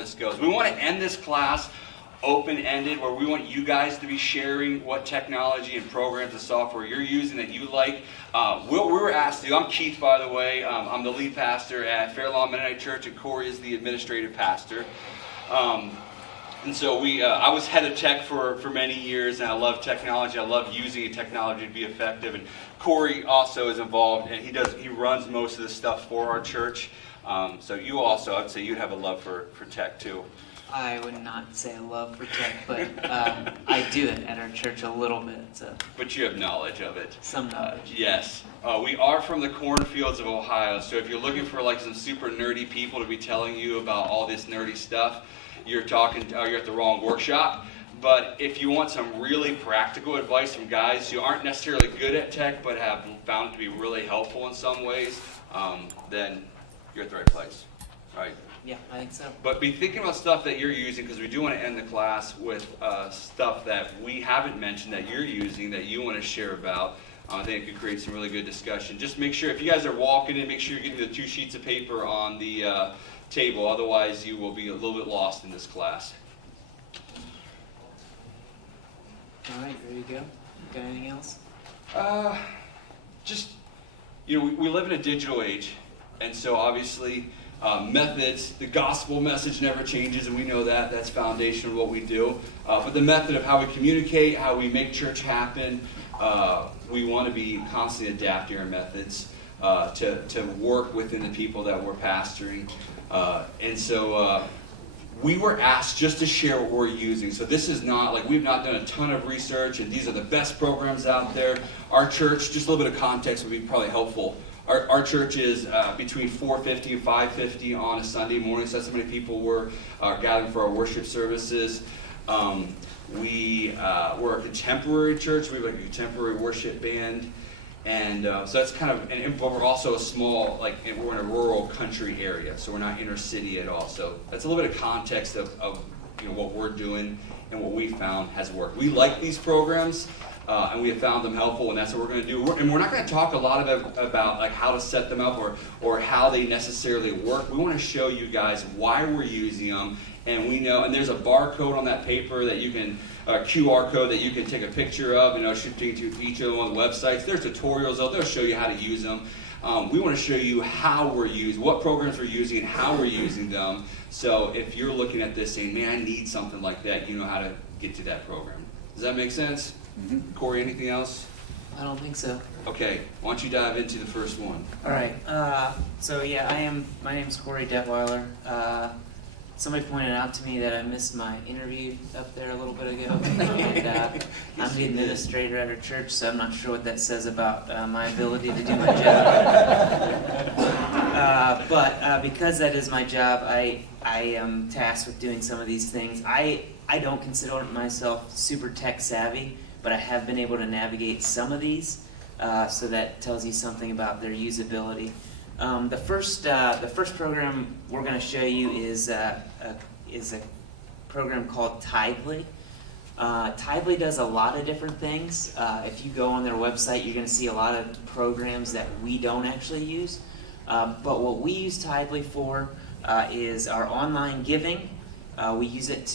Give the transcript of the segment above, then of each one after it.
this goes. We want to end this class open-ended, where we want you guys to be sharing what technology and programs and software you're using that you like. We were asked to. I'm Keith, by the way. I'm the lead pastor at Fairlawn Mennonite Church, and Cory is the administrative pastor. And so I was head of tech for many years, and I love technology. I love using technology to be effective. And Cory also is involved, and he runs most of the stuff for our church. So you also, I'd say you'd have a love for tech too. I would not say a love for tech, but I do it at our church a little bit. So. But you have knowledge of it. Some knowledge. Yes. We are from the cornfields of Ohio, so if you're looking for like some super nerdy people to be telling you about all this nerdy stuff, you're at the wrong workshop. But if you want some really practical advice from guys who aren't necessarily good at tech but have found it to be really helpful in some ways, then you're at the right place. All right. Yeah, I think so. But be thinking about stuff that you're using, because we do want to end the class with stuff that we haven't mentioned that you're using that you want to share about. I think it could create some really good discussion. Just make sure, if you guys are walking in, make sure you're getting the 2 sheets of paper on the table. Otherwise, you will be a little bit lost in this class. All right, there you go. Got anything else? We live in a digital age, and so obviously methods, the gospel message never changes, and we know that. That's foundational to what we do. But the method of how we communicate, how we make church happen, we want to be constantly adapting our methods to work within the people that we're pastoring. And so we were asked just to share what we're using. So this is not like we've not done a ton of research, and these are the best programs out there. Our church, just a little bit of context would be probably helpful. Our church is between 450 and 550 on a Sunday morning, so that's how many people were gathering for our worship services. We're a contemporary church. We have a contemporary worship band. And so that's kind of, but we're also a small, we're in a rural country area, so we're not inner city at all. So that's a little bit of context of what we're doing and what we found has worked. We like these programs, and we have found them helpful, and that's what we're going to do. And we're not going to talk a lot about like how to set them up or how they necessarily work. We want to show you guys why we're using them, and we know. And there's a barcode on that paper that you can. A QR code that you can take a picture of, shifting to each of them on the websites. There's tutorials, they'll show you how to use them. We want to show you how we're using, what programs we're using, and how we're using them. So if you're looking at this saying, man, I need something like that, you know how to get to that program. Does that make sense? Mm-hmm. Cory, anything else? I don't think so. Okay, why don't you dive into the first one? All right. My name's Cory Detweiler. Somebody pointed out to me that I missed my interview up there a little bit ago, and I'm the administrator at our church, so I'm not sure what that says about my ability to do my job. But because that is my job, I am tasked with doing some of these things. I don't consider myself super tech savvy, but I have been able to navigate some of these, so that tells you something about their usability. The first program we're going to show you is a program called Tidely. Tidely does a lot of different things. If you go on their website, you're going to see a lot of programs that we don't actually use. But what we use Tidely for is our online giving. We use it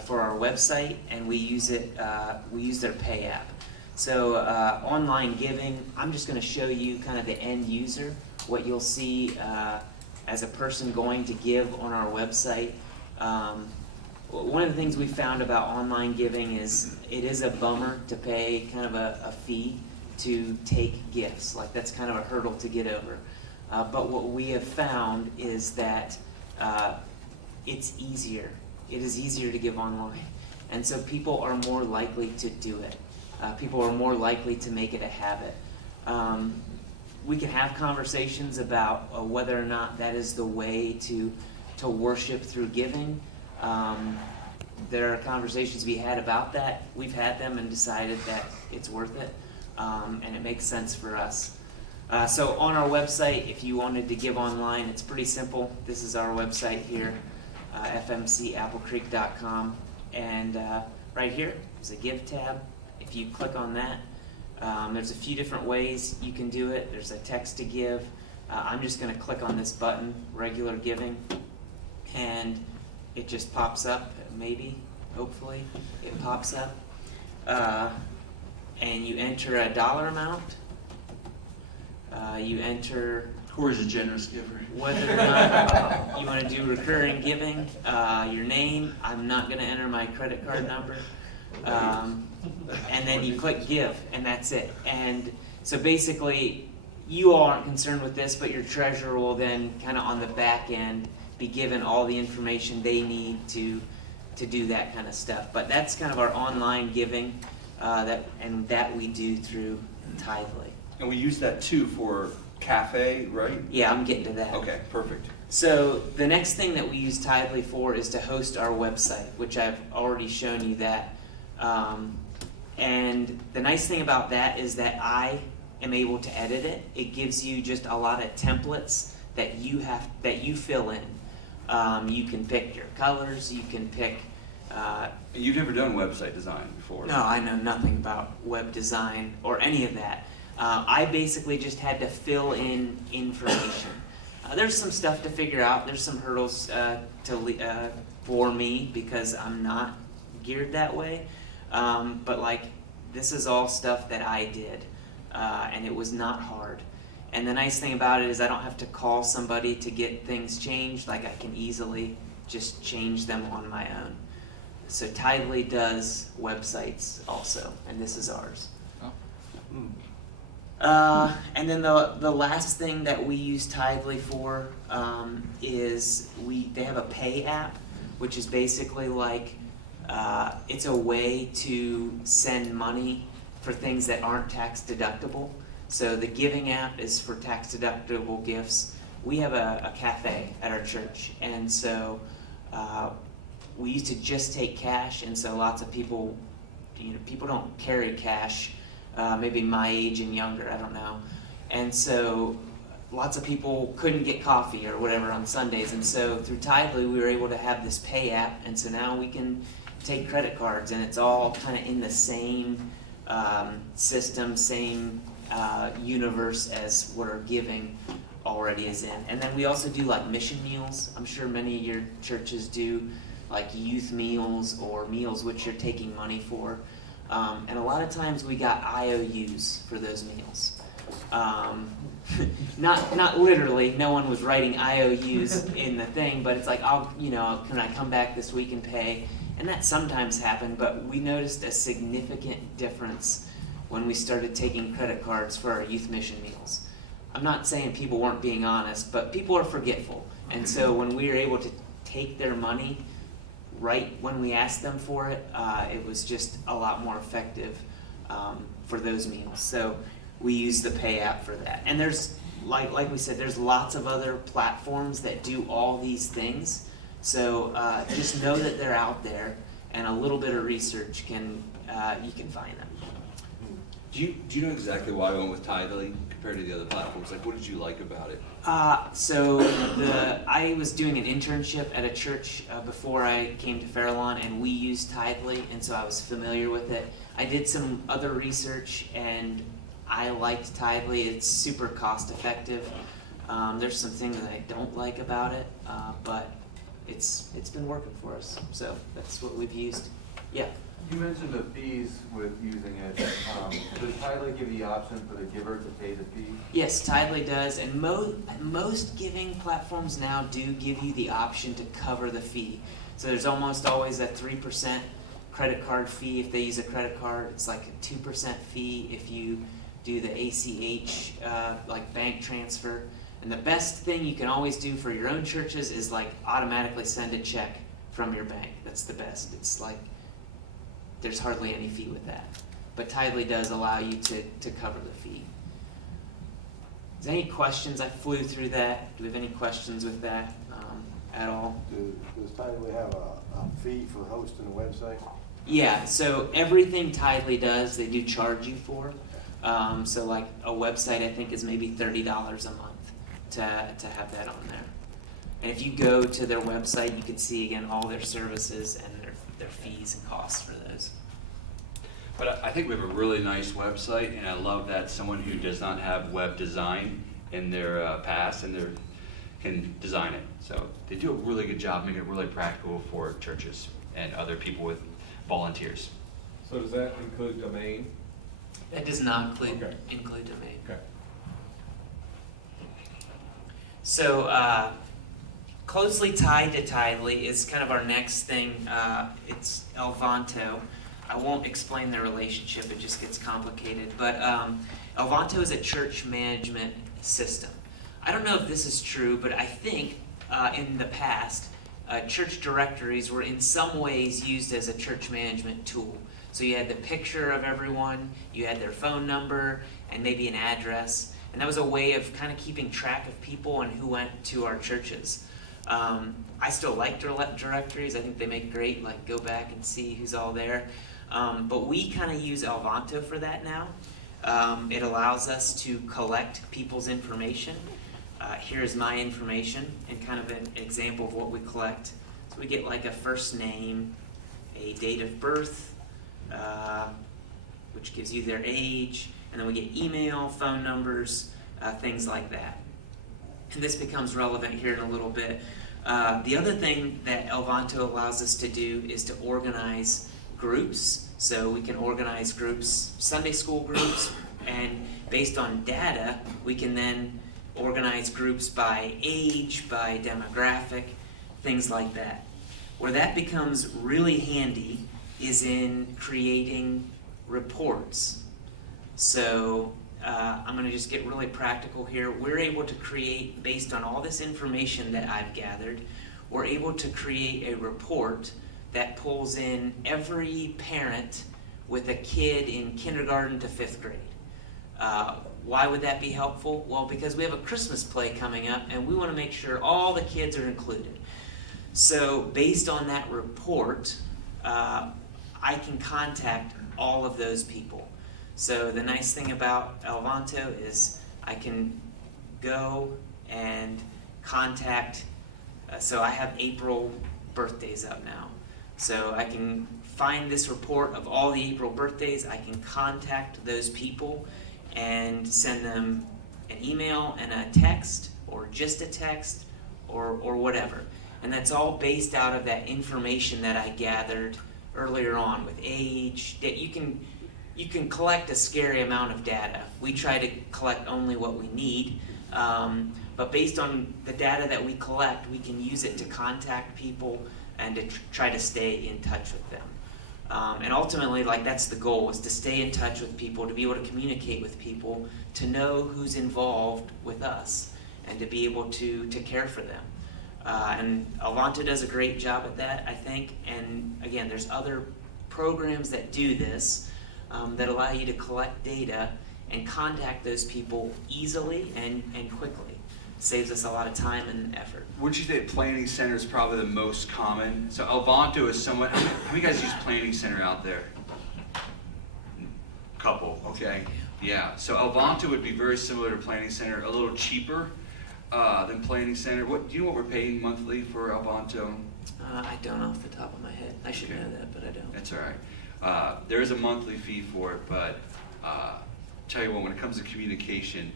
for our website, and we use their pay app. So online giving, I'm just going to show you kind of the end user, what you'll see as a person going to give on our website. One of the things we found about online giving is it is a bummer to pay kind of a fee to take gifts. Like that's kind of a hurdle to get over. But what we have found is that it's easier. It is easier to give online. And so people are more likely to do it. People are more likely to make it a habit. We can have conversations about whether or not that is the way to worship through giving. There are conversations we had about that. We've had them and decided that it's worth it, and it makes sense for us. So on our website, if you wanted to give online, it's pretty simple. This is our website here, fmcapplecreek.com, and right here is a Give tab. If you click on that, there's a few different ways you can do it. There's a text to give. I'm just going to click on this button, regular giving, and it just pops up, maybe, hopefully, it pops up. And you enter a dollar amount. You enter Cory's a generous giver. whether or not you want to do recurring giving, your name. I'm not going to enter my credit card number. And then you click give, and that's it. And so basically, you all aren't concerned with this, but your treasurer will then kind of on the back end be given all the information they need to do that kind of stuff. But that's kind of our online giving, that we do through Tithely. And we use that too for cafe, right? Yeah, I'm getting to that. Okay, perfect. So the next thing that we use Tithely for is to host our website, which I've already shown you that. And the nice thing about that is that I am able to edit it. It gives you just a lot of templates that you fill in. You can pick your colors. You can pick. You've never done website design before? No, I know nothing about web design or any of that. I basically just had to fill in information. There's some stuff to figure out. There's some hurdles for me because I'm not geared that way. But like, this is all stuff that I did, and it was not hard. And the nice thing about it is I don't have to call somebody to get things changed. Like, I can easily just change them on my own. So Tithely does websites also, and this is ours. And then the last thing that we use Tithely for is they have a pay app, which is basically like it's a way to send money for things that aren't tax deductible. So the giving app is for tax deductible gifts. We have a cafe at our church, and so we used to just take cash, and so lots of people, people don't carry cash. Maybe my age and younger, I don't know. And so lots of people couldn't get coffee or whatever on Sundays. And so through Tithely, we were able to have this pay app. And so now we can take credit cards, and it's all kind of in the same system, same universe as what our giving already is in. And then we also do like mission meals. I'm sure many of your churches do like youth meals or meals which you're taking money for. And a lot of times we got IOUs for those meals. Not literally, no one was writing IOUs in the thing, but it's like, can I come back this week and pay? And that sometimes happened, but we noticed a significant difference when we started taking credit cards for our youth mission meals. I'm not saying people weren't being honest, but people are forgetful. And so when we were able to take their money right when we asked them for it, it was just a lot more effective for those meals. So we use the pay app for that. And there's, like we said, there's lots of other platforms that do all these things. So just know that they're out there, and a little bit of research you can find them. Do you know exactly why I went with Tithely compared to the other platforms? Like, what did you like about it? So I was doing an internship at a church before I came to Farallon, and we used Tithely, and so I was familiar with it. I did some other research, and I liked Tithely. It's super cost effective. There's some things that I don't like about it, but it's been working for us. So that's what we've used. Yeah. You mentioned the fees with using it. Does Tithely give the option for the giver to pay the fee? Yes, Tithely does, and most giving platforms now do give you the option to cover the fee. So there's almost always a 3% credit card fee if they use a credit card. It's like a 2% fee if you do the ACH like bank transfer. And the best thing you can always do for your own churches is like automatically send a check from your bank. That's the best. It's like there's hardly any fee with that. But Tithely does allow you to cover the fee. Is there any questions? I flew through that. Do we have any questions with that at all? Does Tithely have a fee for hosting a website? Yeah, so everything Tithely does, they do charge you for. So like a website, I think, is maybe $30 a month to have that on there. And if you go to their website, you can see, again, all their services and their fees and costs for those. But I think we have a really nice website, and I love that someone who does not have web design in their past and they're can design it. So they do a really good job making it really practical for churches and other people with volunteers. So does that include domain? That does not include Okay. domain. Okay. So closely tied to Tidely is kind of our next thing. It's Elvanto. I won't explain their relationship, it just gets complicated. But Elvanto is a church management system. I don't know if this is true, but I think in the past, church directories were in some ways used as a church management tool. So you had the picture of everyone, you had their phone number, and maybe an address. And that was a way of kind of keeping track of people and who went to our churches. I still like directories. I think they make great, like, go back and see who's all there. But we kind of use Elvanto for that now. It allows us to collect people's information. Here's my information and kind of an example of what we collect. So we get like a first name, a date of birth, which gives you their age, and then we get email, phone numbers, things like that. And this becomes relevant here in a little bit. The other thing that Elvanto allows us to do is to organize groups. So we can organize groups, Sunday school groups, and based on data, we can then organize groups by age, by demographic, things like that. Where that becomes really handy is in creating reports. So I'm going to just get really practical here. We're able to create, based on all this information that I've gathered, we're able to create a report that pulls in every parent with a kid in kindergarten to 5th grade. Why would that be helpful? Well, because we have a Christmas play coming up and we want to make sure all the kids are included. So based on that report, I can contact all of those people. So the nice thing about Elvanto is I can go and contact, so I have April birthdays up now. So I can find this report of all the April birthdays, I can contact those people and send them an email and a text, or just a text, or whatever. And that's all based out of that information that I gathered earlier on with age. That you can collect a scary amount of data. We try to collect only what we need, but based on the data that we collect, we can use it to contact people and to try to stay in touch with them. And ultimately, like, that's the goal, is to stay in touch with people, to be able to communicate with people, to know who's involved with us, and to be able to care for them. And Elvanto does a great job at that, I think. And again, there's other programs that do this, that allow you to collect data and contact those people easily and quickly. Saves us a lot of time and effort. Wouldn't you say Planning Center is probably the most common? So Elvanto is somewhat, how many guys use Planning Center out there? Couple, okay. Yeah, so Elvanto would be very similar to Planning Center, a little cheaper than Planning Center. Do you know what we're paying monthly for Elvanto? I don't off the top of my head. I should Okay. know that, but I don't. That's all right. There is a monthly fee for it, but tell you what, when it comes to communication,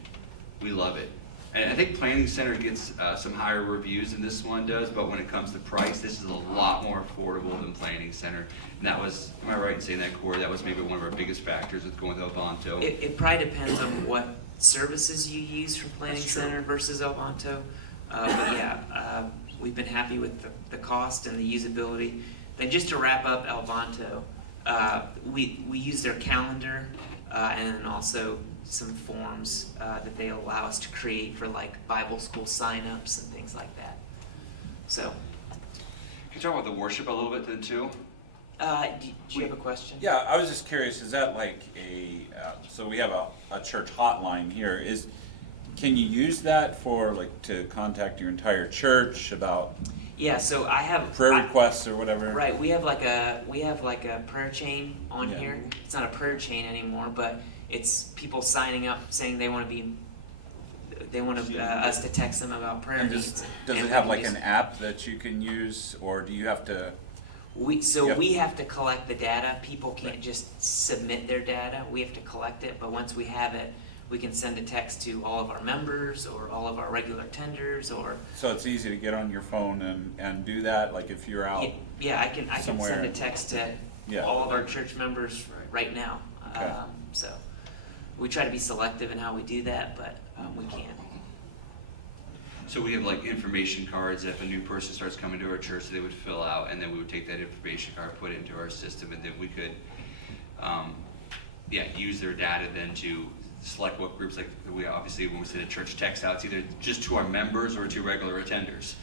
we love it. And I think Planning Center gets some higher reviews than this one does, but when it comes to price, this is a lot more affordable than Planning Center. And that was, am I right in saying that, Cory? That was maybe one of our biggest factors with going to Elvanto. It probably depends on what services you use from Planning That's true. Center versus Elvanto. But yeah, we've been happy with the cost and the usability. Then just to wrap up Elvanto, we use their calendar and then also some forms that they allow us to create for, like, Bible school signups and things like that. So, Can you talk about the worship a little bit then too? do you have a question? Yeah, I was just curious, is that like so we have a church hotline here, can you use that for, like, to contact your entire church about Yeah, so I have prayer requests or whatever? Right, we have like a prayer chain on Yeah. here. It's not a prayer chain anymore, but it's people signing up saying they want us to text them about prayer And needs. does And it we have can like just- an app that you can use, or do you have to? Yep. We have to collect the data. People can't just submit their data. We have to collect it, but once we have it, we can send a text to all of our members or all of our regular attenders, or So it's easy to get on your phone and do that, like if you're out. yeah, I can somewhere. send a text to Yeah. all of our church members right now. Okay. So we try to be selective in how we do that, but we can. So we have like information cards. If a new person starts coming to our church, they would fill out, and then we would take that information card, put it into our system, and then we could, use their data then to select what groups. Like we obviously, when we send a church text out, it's either just to our members or to regular attenders.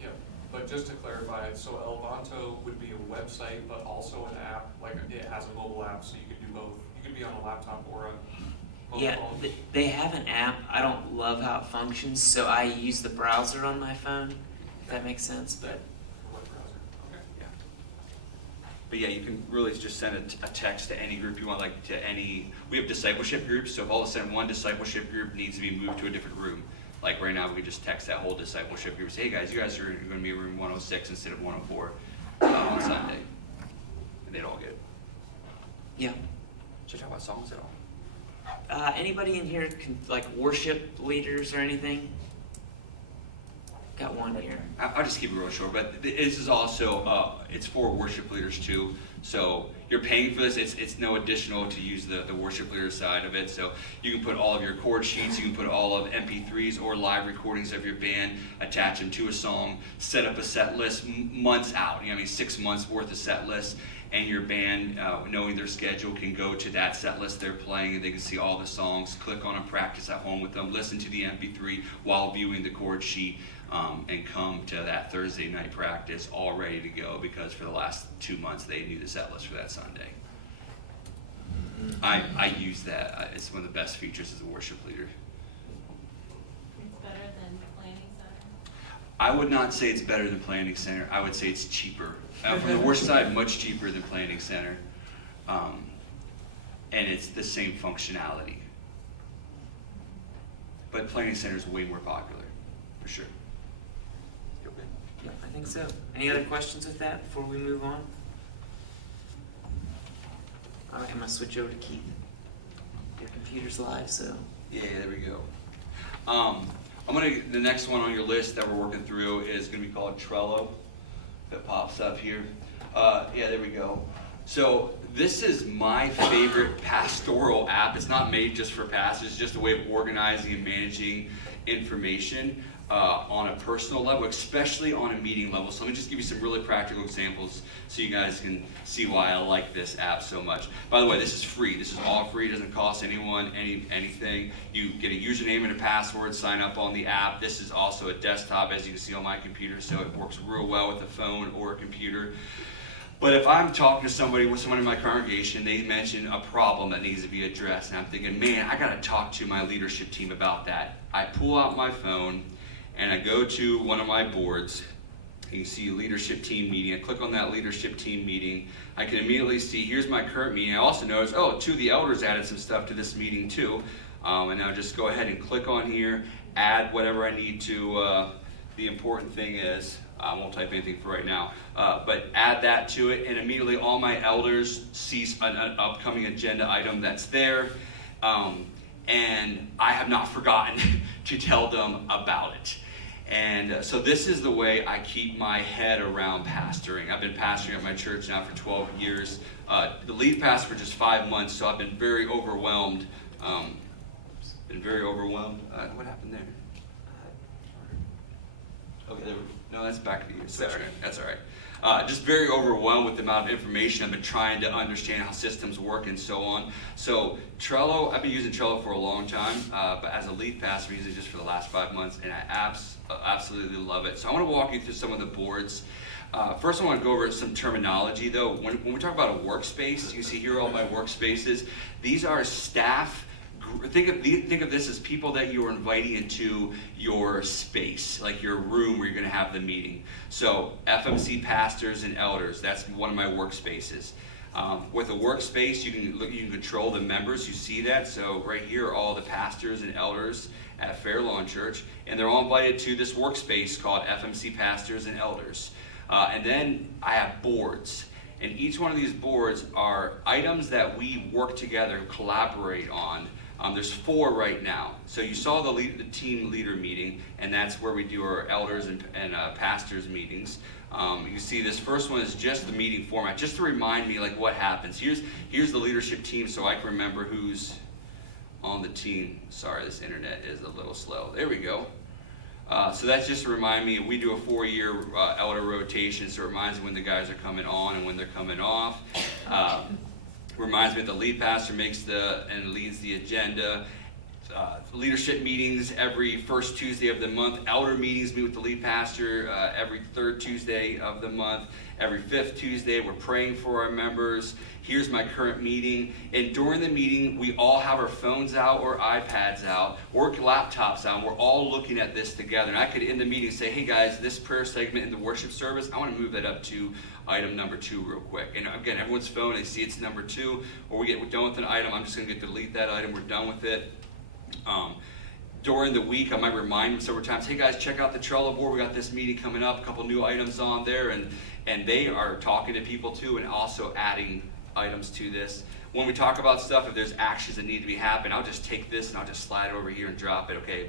Yeah, but just to clarify, so Elvanto would be a website, but also an app, like it has a mobile app, so you could do both. You could be on a laptop or a mobile Yeah, phone. they have an app. I don't love how it functions, so I use the browser on my phone, if that makes sense, but Web browser, okay. Yeah. But yeah, you can really just send a text to any group you want, like to any. We have discipleship groups, so if all of a sudden one discipleship group needs to be moved to a different room, like right now, we could just text that whole discipleship group, say, hey guys, you guys are going to be in room 106 instead of 104 on Sunday, and they'd all get it. yeah. Should I talk about songs at all? Anybody in here like worship leaders or anything? Got one here. I'll just keep it real short, but this is also, it's for worship leaders too. So you're paying for this. It's no additional to use the worship leader side of it. So you can put all of your chord sheets, you can put all of MP3s or live recordings of your band, attach them to a song, set up a set list months out. 6 months worth of set list. And your band, knowing their schedule, can go to that set list they're playing, and they can see all the songs, click on and practice at home with them, listen to the MP3 while viewing the chord sheet, and come to that Thursday night practice all ready to go, because for the last 2 months they knew the set list for that Sunday. I use that. It's one of the best features as a worship leader. It's better than planning center. I would not say it's better than Planning Center. I would say it's cheaper. From the worst side, much cheaper than Planning Center. And it's the same functionality. But Planning Center is way more popular, for sure. Yeah, I think so. Any other questions with that before we move on? All right, I'm gonna switch over to Keith. Your computer's live, so. Yeah, there we go. The next one on your list that we're working through is gonna be called Trello. If it pops up here. There we go. So this is my favorite pastoral app. It's not made just for pastors. It's just a way of organizing and managing information on a personal level, especially on a meeting level. So let me just give you some really practical examples so you guys can see why I like this app so much. By the way, this is free. This is all free. It doesn't cost anyone anything. You get a username and a password, sign up on the app. This is also a desktop, as you can see on my computer, so it works real well with a phone or a computer. But if I'm talking to someone in my congregation, they mention a problem that needs to be addressed, and I'm thinking, man, I gotta talk to my leadership team about that. I pull out my phone, and I go to one of my boards, and you see leadership team meeting. I click on that leadership team meeting. I can immediately see, here's my current meeting. I also notice, two of the elders added some stuff to this meeting too. And now just go ahead and click on here, add whatever I need to. The important thing is, I won't type anything for right now, but add that to it, and immediately all my elders see an upcoming agenda item that's there. And I have not forgotten to tell them about it. And so this is the way I keep my head around pastoring. I've been pastoring at my church now for 12 years. The lead pastor for just 5 months, so I've been very overwhelmed. What happened there? Okay, no, that's back to you. Sorry. That's all right. Just very overwhelmed with the amount of information. I've been trying to understand how systems work and so on. So Trello, I've been using Trello for a long time, but as a lead pastor, I use it just for the last 5 months, and I absolutely love it. So I want to walk you through some of the boards. First, I want to go over some terminology, though. When we talk about a workspace, you can see here all my workspaces. These are staff. Think of this as people that you are inviting into your space, like your room where you're going to have the meeting. So FMC pastors and elders, that's one of my workspaces. With a workspace, you can control the members. You see that. So right here are all the pastors and elders at Fair Lawn Church, and they're all invited to this workspace called FMC Pastors and Elders. And then I have boards. And each one of these boards are items that we work together and collaborate on There's 4 right now. So you saw the team leader meeting, and that's where we do our elders and pastors meetings. You see this first one is just the meeting format, just to remind me like what happens. Here's the leadership team, so I can remember who's on the team. Sorry, this internet is a little slow. There we go. So that's just to remind me, we do a 4-year elder rotation, so it reminds me when the guys are coming on and when they're coming off. Reminds me that the lead pastor makes and leads the agenda. Leadership meetings every first Tuesday of the month. Elder meetings meet with the lead pastor every 3rd Tuesday of the month. Every 5th Tuesday, we're praying for our members. Here's my current meeting. And during the meeting, we all have our phones out or iPads out or laptops out. And we're all looking at this together. And I could, in the meeting, say, hey guys, this prayer segment in the worship service, I want to move that up to item number 2 real quick. And again, everyone's phone, they see it's number 2, or we're done with an item, I'm just going to delete that item, we're done with it. During the week, I might remind them several times, hey guys, check out the Trello board, we got this meeting coming up, a couple new items on there, and they are talking to people too and also adding items to this. When we talk about stuff, if there's actions that need to be happening, I'll just take this and I'll just slide it over here and drop it. Okay,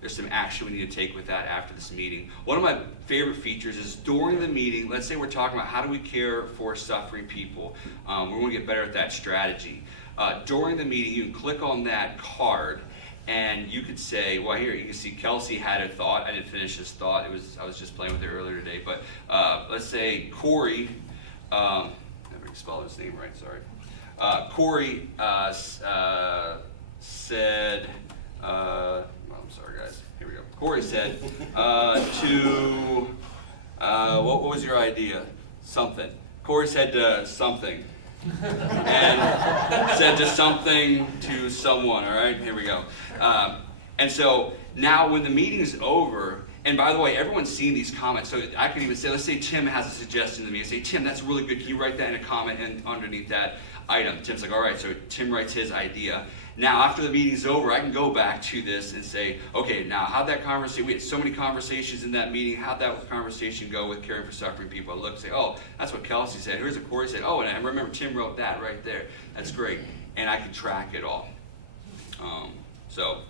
there's some action we need to take with that after this meeting. One of my favorite features is during the meeting, let's say we're talking about how do we care for suffering people. We want to get better at that strategy. During the meeting, you can click on that card and you could say, well, here you can see Kelsey had a thought. I didn't finish his thought. I was just playing with it earlier today. But let's say Cory, never spelled his name right. Sorry. Cory said. I'm sorry, guys. Here we go. Cory said what was your idea? Something. Cory said something. And said to something to someone, all right? Here we go. And so now when the meeting's over, and by the way, everyone's seen these comments, so I could even say, let's say Tim has a suggestion to me. I say, Tim, that's really good. Can you write that in a comment and underneath that item? Tim's like, all right, so Tim writes his idea. Now, after the meeting's over, I can go back to this and say, okay, now how'd that conversation, we had so many conversations in that meeting, how'd that conversation go with caring for suffering people? I look and say, oh, that's what Kelsey said. Here's what Cory said. Oh, and I remember Tim wrote that right there. That's great. And I can track it all. So,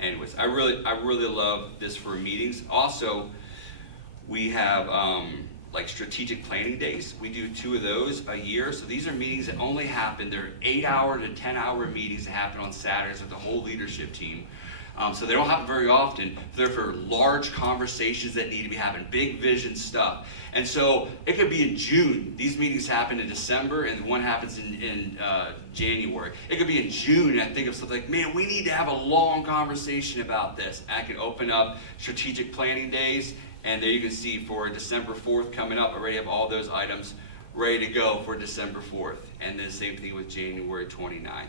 anyways, I really love this for meetings. Also, we have like strategic planning days. We do 2 of those a year. So these are meetings that only happen, they're 8-hour to 10-hour meetings that happen on Saturdays with the whole leadership team. So they don't happen very often. They're for large conversations that need to be happening, big vision stuff. And so it could be in June. These meetings happen in December, and one happens in January. It could be in June, and I think of something like, man, we need to have a long conversation about this. And I can open up strategic planning days, and there you can see for December 4th coming up, I already have all those items ready to go for December 4th. And then the same thing with January 29th.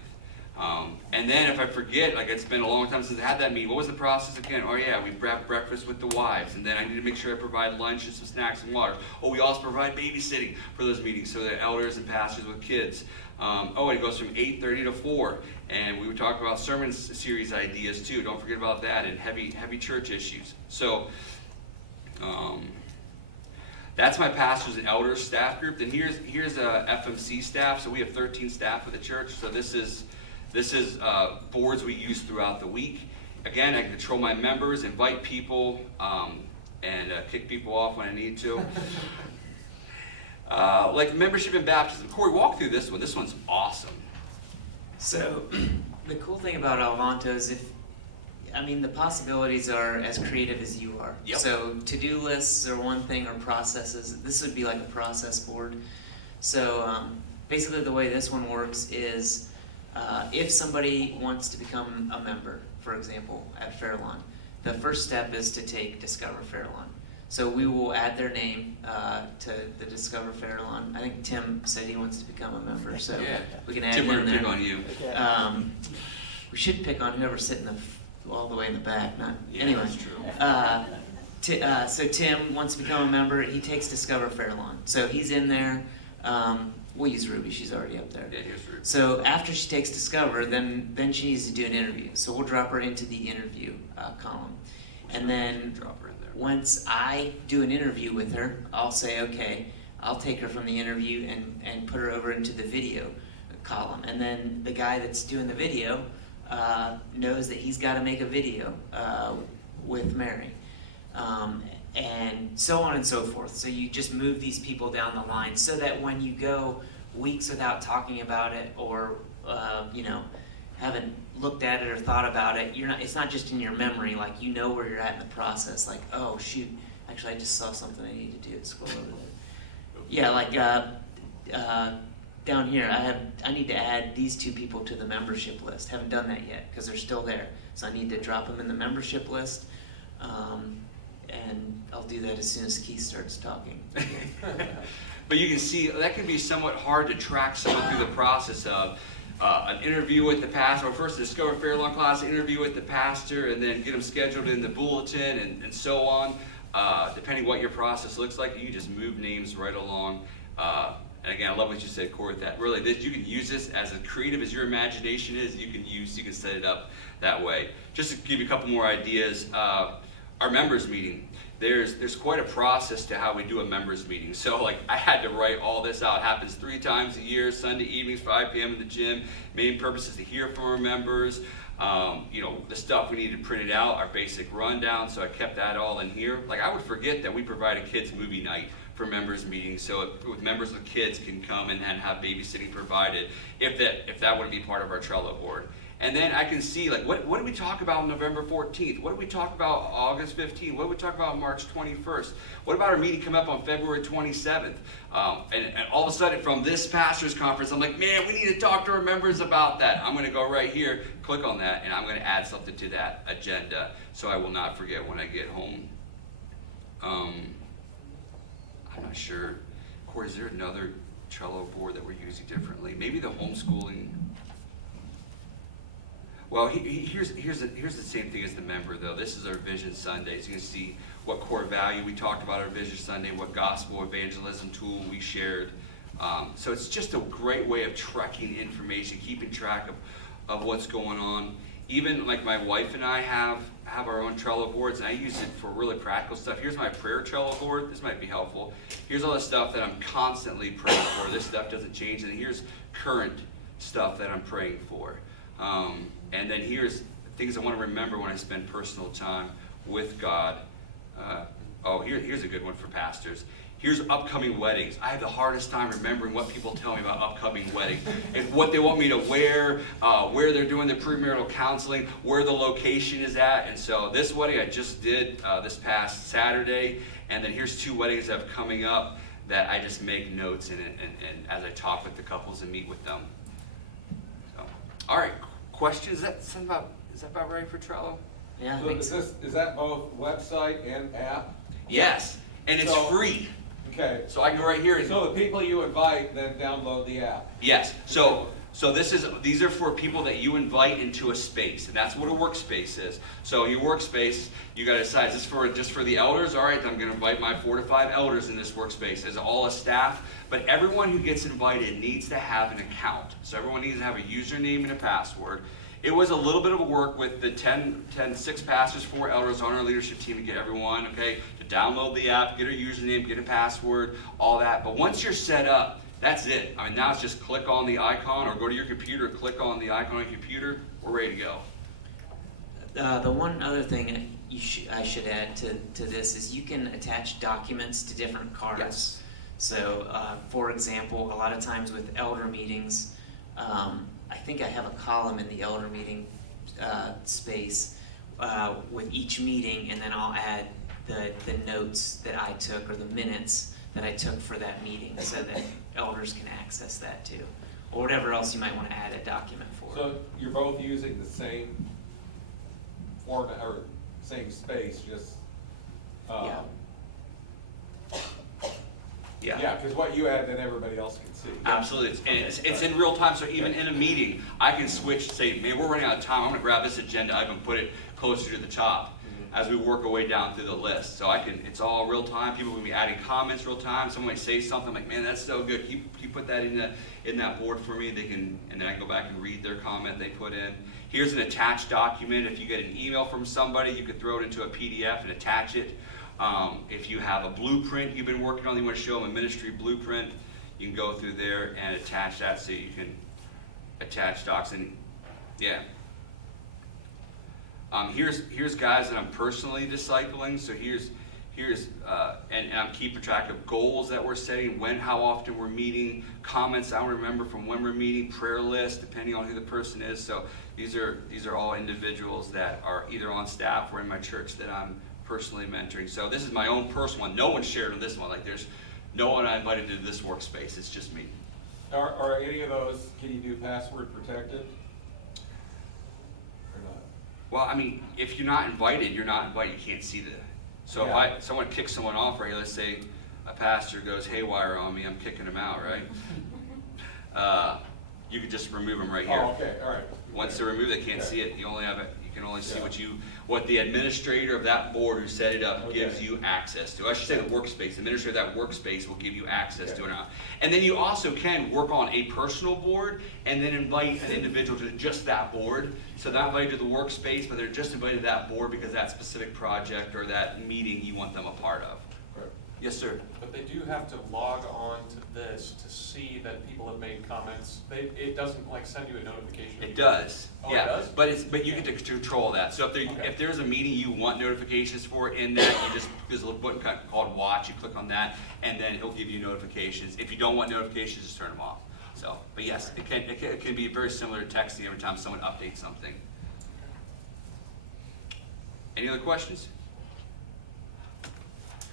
And then if I forget, like it's been a long time since I had that meeting, what was the process again? Oh yeah, we have breakfast with the wives, and then I need to make sure I provide lunch and some snacks and water. Oh, we also provide babysitting for those meetings, so the elders and pastors with kids. And it goes from 8:30 to 4, and we would talk about sermon series ideas too. Don't forget about that, and heavy church issues. So that's my pastors and elders staff group. Then here's a FMC staff. So we have 13 staff for the church. So this is boards we use throughout the week. Again, I can control my members, invite people, and kick people off when I need to. Like membership and baptism. Cory, walk through this one. This one's awesome. So, the cool thing about Alvanto is the possibilities are as creative as you are. Yep. So, to-do lists are one thing, or processes. This would be like a process board. So, basically the way this one works is if somebody wants to become a member, for example, at Fairlawn, the first step is to take Discover Fairlawn. So we will add their name to the Discover Fairlawn. I think Tim said he wants to become a member, so Yeah. we can add Tim, we're him gonna pick there. on you. We should pick on whoever's sitting all the way in the back. Yeah, Anyway. that's true. So Tim wants to become a member. He takes Discover Fairlawn. So he's in there. We'll use Ruby. She's already up there. Yeah, here's Ruby. So after she takes Discover, then she needs to do an interview. So we'll drop her into the interview column. And then Drop her in there. once I do an interview with her, I'll say, okay, I'll take her from the interview and put her over into the video column. And then the guy that's doing the video, knows that he's got to make a video with Mary, and so on and so forth. So you just move these people down the line so that when you go weeks without talking about it, or haven't looked at it or thought about it, it's not just in your memory. Like, you know where you're at in the process. Like, oh shoot, actually I just saw something I need to do. Scroll over there. Yeah, like down here, I need to add these 2 people to the membership list. Haven't done that yet because they're still there. So I need to drop them in the membership list, and I'll do that as soon as Keith starts talking. But you can see that can be somewhat hard to track someone through the process of an interview with the pastor, or first a Discover Fairlawn class, interview with the pastor, and then get them scheduled in the bulletin, and so on. Depending what your process looks like, you can just move names right along. And again, I love what you said, Cory, that really you can use this as creative as your imagination is. You can set it up that way. Just to give you a couple more ideas, our members meeting. There's quite a process to how we do a members meeting. So like, I had to write all this out. It happens 3 times a year, Sunday evenings, 5 p.m. in the gym. Main purpose is to hear from our members. The stuff we need to print it out, our basic rundown. So I kept that all in here. Like, I would forget that we provide a kids movie night for members meetings, so with members with kids can come and have babysitting provided if that wouldn't be part of our Trello board. And then I can see, like, what did we talk about on November 14th? What did we talk about August 15th? What did we talk about March 21st? What about our meeting coming up on February 27th? And all of a sudden, from this pastor's conference, I'm like, man, we need to talk to our members about that. I'm going to go right here, click on that, and I'm going to add something to that agenda so I will not forget when I get home. I'm not sure. Cory, is there another Trello board that we're using differently? Maybe the homeschooling. Well, here's the same thing as the member, though. This is our Vision Sundays. You can see what core value we talked about our Vision Sunday, what gospel evangelism tool we shared. So it's just a great way of tracking information, keeping track of what's going on. Even like my wife and I have our own Trello boards, and I use it for really practical stuff. Here's my prayer Trello board. This might be helpful. Here's all the stuff that I'm constantly praying for. This stuff doesn't change. And here's current stuff that I'm praying for. And then here's things I want to remember when I spend personal time with God. Here's a good one for pastors. Here's upcoming weddings. I have the hardest time remembering what people tell me about upcoming weddings, and what they want me to wear, where they're doing the premarital counseling, where the location is at. And so this wedding I just did this past Saturday, and then here's 2 weddings that are coming up that I just make notes in it, and as I talk with the couples and meet with them. So, all right, questions? Is that about right for Trello? Yeah, I So think is so. is that both website and app? Yes, and it's So- free. Okay. So I can go right here and So the people you invite then download the app? yes. So these are for people that you invite into a space, and that's what a workspace is. So your workspace, you got to decide, is this just for the elders? All right, I'm going to invite my 4 to 5 elders in this workspace. Is it all a staff? But everyone who gets invited needs to have an account. So everyone needs to have a username and a password. It was a little bit of a work with the 6 pastors, 4 elders on our leadership team to get everyone, to download the app, get a username, get a password, all that. But once you're set up, that's it. I mean, now it's just click on the icon, or go to your computer, click on the icon on your computer, we're ready to go. The one other thing I should add to this is you can attach documents to different cards. Yes. So, for example, a lot of times with elder meetings, I think I have a column in the elder meeting space with each meeting, and then I'll add the notes that I took, or the minutes that I took for that meeting, so that elders can access that too, or whatever else you might want to add a document for. So you're both using the same format, or same space, just, Yeah. Yeah. because what you add, then everybody else can see. Absolutely, and it's in real time, so even in a meeting, I can switch, say, man, we're running out of time, I'm gonna grab this agenda, I can put it closer to the top as we work our way down through the list. So it's all real time, people will be adding comments real time, someone might say something like, man, that's so good, can you put that in that board for me? And then I can go back and read their comment they put in. Here's an attached document. If you get an email from somebody, you could throw it into a PDF and attach it. If you have a blueprint you've been working on, you want to show them a ministry blueprint, you can go through there and attach that, so you can attach docs. And yeah, Here's guys that I'm personally discipling. So and I'm keeping track of goals that we're setting, how often we're meeting, comments I don't remember from when we're meeting, prayer list, depending on who the person is. So these are all individuals that are either on staff or in my church that I'm personally mentoring. So this is my own personal one. No one shared on this one. Like there's no one I invited to this workspace. It's just me. Are any of those, can you do password protected? Or not? Well, I mean, if you're not invited, you're not invited. You can't see the. So Yeah. if someone kicks someone off, right? Let's say a pastor goes haywire on me, I'm kicking him out, right? You could just remove them right here. Oh, okay, all right. Once they're removed, they can't Okay. see it. You can only see Yeah. what the administrator of that board who set it up Okay. gives you access to. I should say the workspace. The administrator of that workspace will give you access to Okay. it. And then you also can work on a personal board and then invite an individual to just that board. So not invited to the workspace, but they're just invited to that board because that specific project or that meeting you want them a part of. Right. Yes, sir. But they do have to log on to this to see that people have made comments. It doesn't like send you a notification. It does. Oh, it Yeah. does? But you get to control that. So Okay. if there's a meeting you want notifications for in that, there's a little button called watch, you click on that, and then it'll give you notifications. If you don't want notifications, just turn them off. So, but yes, it can be very similar to texting every time someone updates something. Any other questions?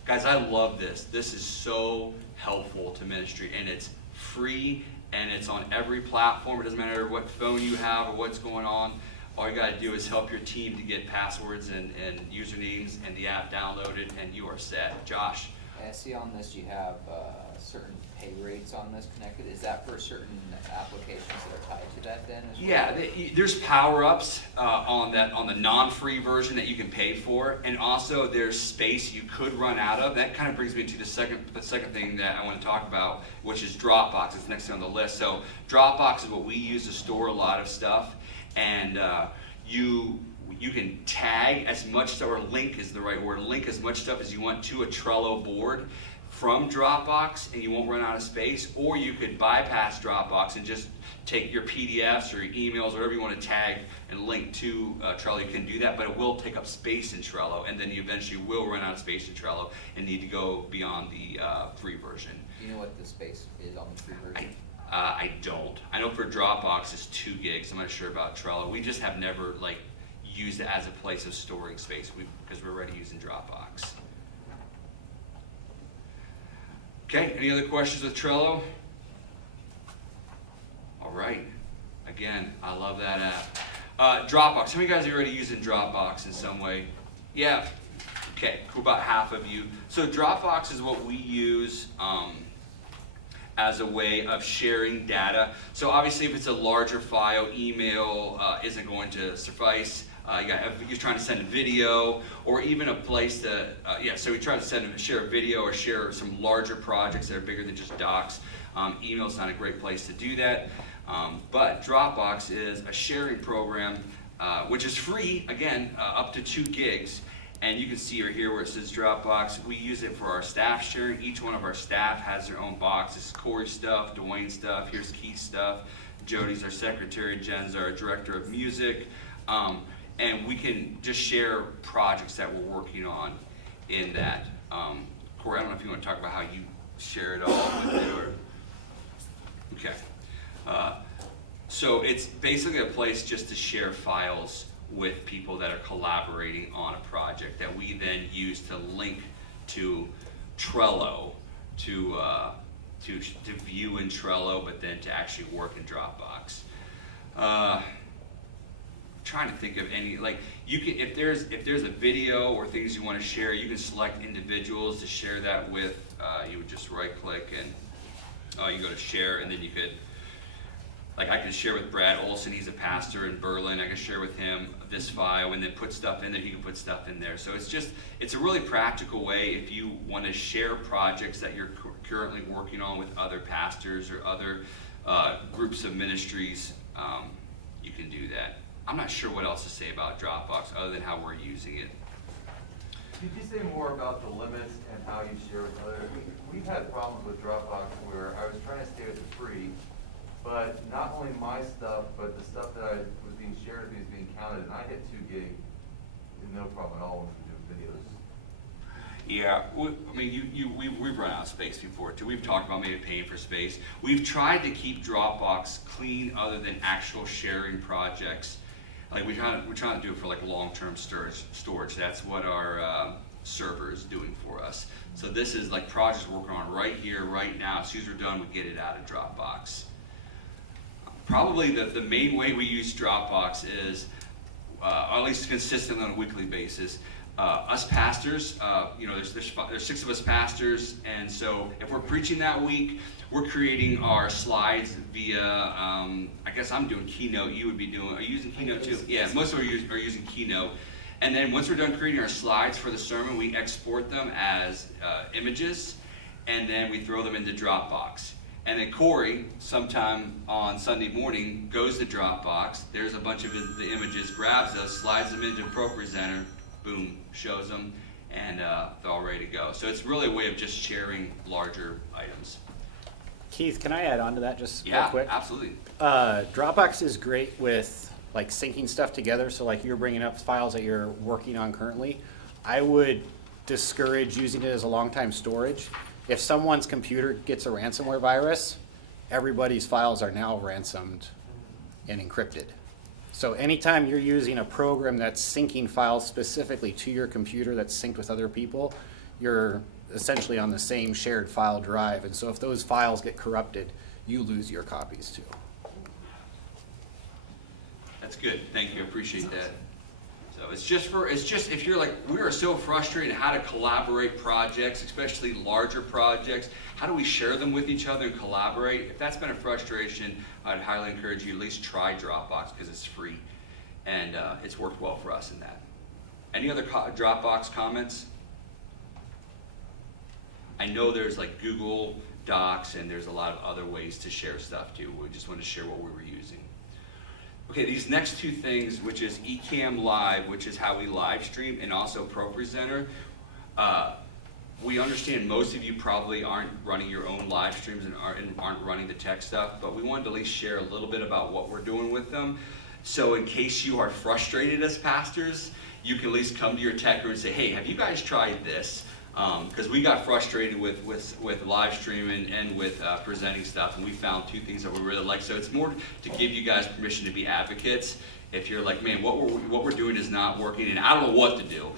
Guys, I love this. This is so helpful to ministry, and it's free, and it's on every platform. It doesn't matter what phone you have or what's going on. All you got to do is help your team to get passwords and usernames and the app downloaded, and you are set. Josh? I see on this you have certain pay rates on this connected. Is that for certain applications that are tied to that then as well? Yeah, there's power-ups on the non-free version that you can pay for, and also there's space you could run out of. That kind of brings me to the second thing that I want to talk about, which is Dropbox. It's next thing on the list. So Dropbox is what we use to store a lot of stuff, and you can tag as much stuff, or link is the right word, link as much stuff as you want to a Trello board from Dropbox, and you won't run out of space. Or you could bypass Dropbox and just take your PDFs or your emails, or whatever you want to tag and link to Trello. You can do that, but it will take up space in Trello, and then you eventually will run out of space in Trello and need to go beyond the free version. Do you know what the space is on the free version? I don't. I know for Dropbox it's 2 gigs. I'm not sure about Trello. We just have never used it as a place of storing space because we're already using Dropbox. Okay, any other questions with Trello? All right. Again, I love that app. Dropbox. How many of you guys are already using Dropbox in some way? Yeah. Okay, cool. About half of you. So Dropbox is what we use as a way of sharing data. So obviously if it's a larger file, email isn't going to suffice. You're trying to send a video, or even a place to, so we try to share a video or share some larger projects that are bigger than just docs. Email's not a great place to do that. But Dropbox is a sharing program, which is free, again, up to 2 gigs. And you can see right here where it says Dropbox. We use it for our staff sharing. Each one of our staff has their own box. This is Cory's stuff, Dwayne's stuff, here's Keith's stuff. Jody's our secretary, Jen's our director of music. And we can just share projects that we're working on in that. Cory, I don't know if you want to talk about how you share it all with it, or... Okay. So it's basically a place just to share files with people that are collaborating on a project that we then use to link to Trello, to view in Trello, but then to actually work in Dropbox. Trying to think of any, you can, if there's a video or things you want to share, you can select individuals to share that with. You would just right click and you go to share, and then you could, I can share with Brad Olson, he's a pastor in Berlin. I can share with him this file and then put stuff in there. He can put stuff in there. So it's a really practical way if you want to share projects that you're currently working on with other pastors or other groups of ministries. You can do that. I'm not sure what else to say about Dropbox other than how we're using it. Could you say more about the limits and how you share with others? We've had problems with Dropbox where I was trying to stay with the free, but not only my stuff, but the stuff that was being shared with me is being counted, and I hit 2 gig, no problem at all when we do videos. Yeah, I mean, we've run out of space before too. We've talked about maybe paying for space. We've tried to keep Dropbox clean other than actual sharing projects. Like we're trying to do it for like long-term storage. That's what our server is doing for us. So this is like projects we're working on right here, right now. As soon as we're done, we get it out of Dropbox. Probably the main way we use Dropbox is, at least consistently on a weekly basis, us pastors, there's 6 of us pastors, and so if we're preaching that week, we're creating our slides via, I guess I'm doing Keynote, you would be doing, are you using Keynote too? Yeah, most of us are using Keynote. And then once we're done creating our slides for the sermon, we export them as images, and then we throw them into Dropbox. And then Cory, sometime on Sunday morning, goes to Dropbox, there's a bunch of the images, grabs those, slides them into ProPresenter, boom, shows them, and they're all ready to go. So it's really a way of just sharing larger items. Keith, can I add on to that just real Yeah, quick? absolutely. Dropbox is great with like syncing stuff together. So like you're bringing up files that you're working on currently. I would discourage using it as a long-time storage. If someone's computer gets a ransomware virus, everybody's files are now ransomed and encrypted. So anytime you're using a program that's syncing files specifically to your computer that's synced with other people, you're essentially on the same shared file drive. And so if those files get corrupted, you lose your copies too. That's good. Thank you. I appreciate that. So it's just if you're like, we are so frustrated how to collaborate projects, especially larger projects. How do we share them with each other and collaborate? If that's been a frustration, I'd highly encourage you to at least try Dropbox because it's free. And it's worked well for us in that. Any other Dropbox comments? I know there's like Google Docs and there's a lot of other ways to share stuff too. We just want to share what we were using. Okay, these next 2 things, which is Ecamm Live, which is how we live stream, and also ProPresenter. We understand most of you probably aren't running your own live streams and aren't running the tech stuff, but we wanted to at least share a little bit about what we're doing with them. So in case you are frustrated as pastors, you can at least come to your tech group and say, hey, have you guys tried this? Because we got frustrated with live streaming and with presenting stuff, and we found 2 things that we really like. So it's more to give you guys permission to be advocates. If you're like, man, what we're doing is not working, and I don't know what to do,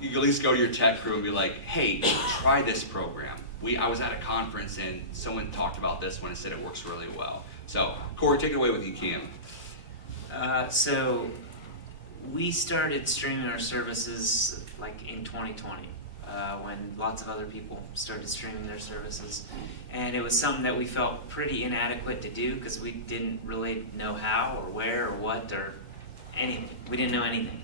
you can at least go to your tech crew and be like, hey, try this program. I was at a conference and someone talked about this one and said it works really well. So Cory, take it away with Ecamm. So we started streaming our services like in 2020. When lots of other people started streaming their services. And it was something that we felt pretty inadequate to do because we didn't really know how or where or what or anything. We didn't know anything.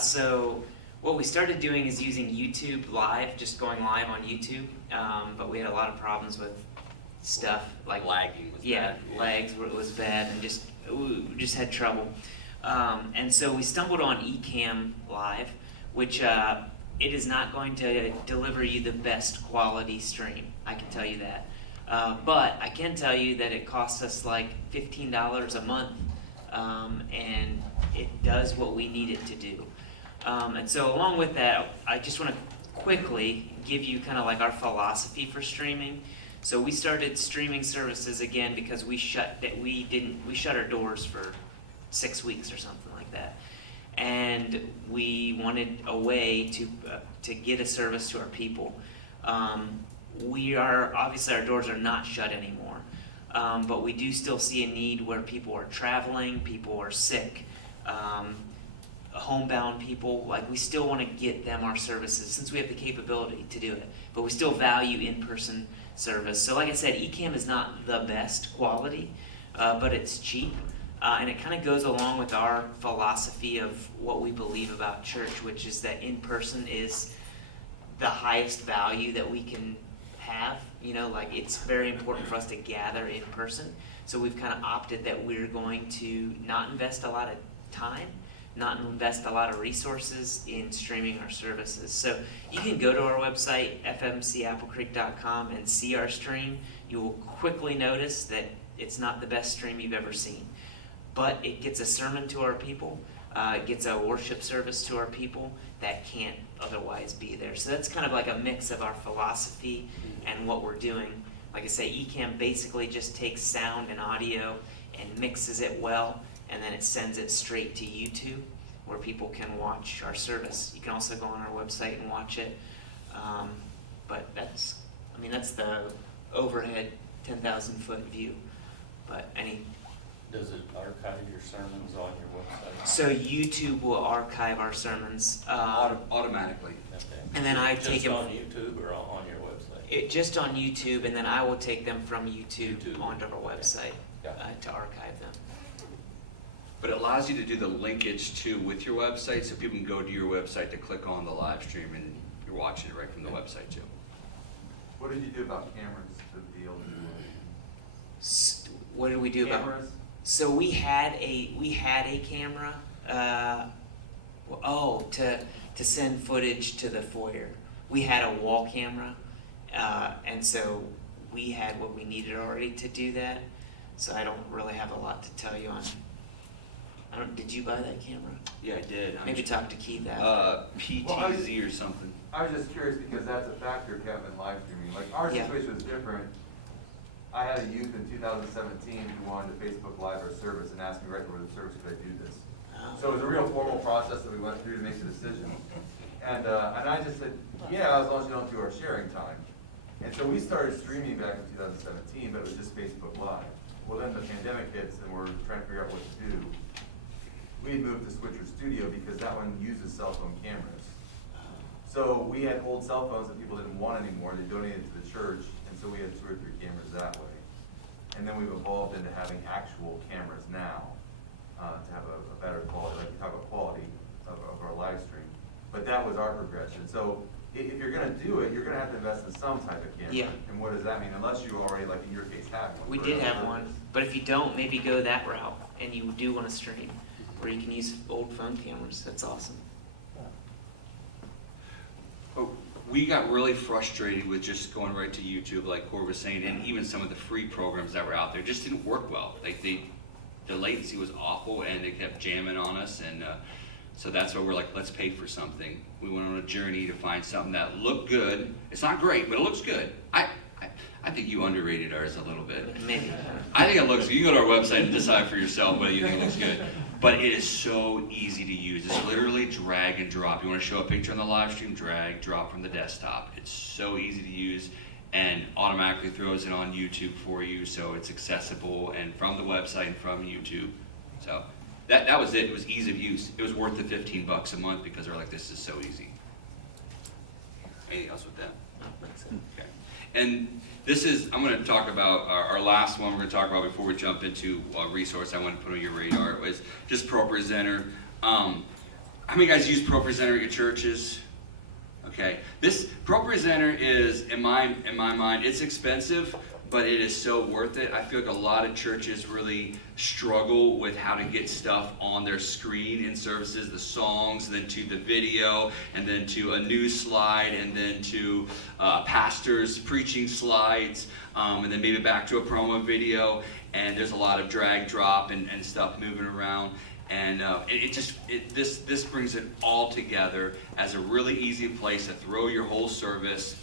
So what we started doing is using YouTube Live, just going live on YouTube. But we had a lot of problems with stuff like Lagging was bad. Lags was bad, and we just had trouble. And so we stumbled on Ecamm Live, which it is not going to deliver you the best quality stream. I can tell you that. But I can tell you that it costs us like $15 a month, and it does what we need it to do. And so along with that, I just want to quickly give you kind of like our philosophy for streaming. So we started streaming services again because we shut our doors for 6 weeks or something like that. And we wanted a way to get a service to our people. Obviously our doors are not shut anymore, but we do still see a need where people are traveling, people are sick, homebound people. Like we still want to get them our services since we have the capability to do it, but we still value in-person service. So like I said, Ecamm is not the best quality, but it's cheap. And it kind of goes along with our philosophy of what we believe about church, which is that in-person is the highest value that we can have. Like it's very important for us to gather in person. So we've kind of opted that we're going to not invest a lot of time, not invest a lot of resources in streaming our services. So you can go to our website, fmcapplecreek.com, and see our stream. You will quickly notice that it's not the best stream you've ever seen. But it gets a sermon to our people. It gets a worship service to our people that can't otherwise be there. So that's kind of like a mix of our philosophy and what we're doing. Like I say, Ecamm basically just takes sound and audio and mixes it well, and then it sends it straight to YouTube where people can watch our service. You can also go on our website and watch it. But that's the overhead 10,000-foot view. But Does it archive your sermons on your website? so YouTube will archive our sermons, Automatically. Okay. and then I take Just them on YouTube or on your website? just on YouTube, and then I will take them from YouTube onto our website Got to archive them. But it allows you to do the linkage too with your website, so people can go to your website to click on the live stream and you're watching it right from the website too. What did you do about cameras to be able to do What did we do about? cameras? So we had a camera. To send footage to the foyer. We had a wall camera, and so we had what we needed already to do that. So I don't really have a lot to tell you on. Did you buy that camera? Yeah, I did. Maybe talk to Keith after. PTZ or something. I was just curious because that's a factor, Kevin, live streaming. Like, our Yeah. situation was different. I had a youth in 2017 who wanted to Facebook Live our service and asked me right before the service, could I do this? So it was a real formal process that we went through to make the decision. And I just said, yeah, as long as you don't do our sharing time. And so we started streaming back in 2017, but it was just Facebook Live. Well, then the pandemic hits and we're trying to figure out what to do. We had moved to Switcher Studio because that one uses cell phone cameras. So we had old cell phones that people didn't want anymore. They donated to the church, and so we had 2 or 3 cameras that way. And then we've evolved into having actual cameras now to have a better quality, like you talk about quality of our live stream. But that was our progression. So if you're gonna do it, you're gonna have to invest in some type of camera. Yeah. And what does that mean? Unless you already, like in your case, have one. We for did another have one, purpose. but if you don't, maybe go that route, and you do want to stream, or you can use old phone cameras. That's awesome. But we got really frustrated with just going right to YouTube, like Cory was saying, and even some of the free programs that were out there just didn't work well. Like the latency was awful, and it kept jamming on us, and so that's why we're like, let's pay for something. We went on a journey to find something that looked good. It's not great, but it looks good. I think you underrated ours a little bit. Maybe. I think it looks good. You can go to our website and decide for yourself whether you think it looks good. But it is so easy to use. It's literally drag and drop. You want to show a picture on the live stream, drag, drop from the desktop. It's so easy to use and automatically throws it on YouTube for you, so it's accessible and from the website and from YouTube. So that was it. It was ease of use. It was worth the $15 a month because they're like, this is so easy. Anything else with that? Okay. And this is, I'm going to talk about our last one we're going to talk about before we jump into a resource I want to put on your radar. It was just ProPresenter. How many guys use ProPresenter at your churches? Okay. This ProPresenter is, in my mind, it's expensive, but it is so worth it. I feel like a lot of churches really struggle with how to get stuff on their screen in services, the songs, then to the video, and then to a news slide, and then to pastors' preaching slides, and then maybe back to a promo video. And there's a lot of drag, drop, and stuff moving around. And this brings it all together as a really easy place to throw your whole service.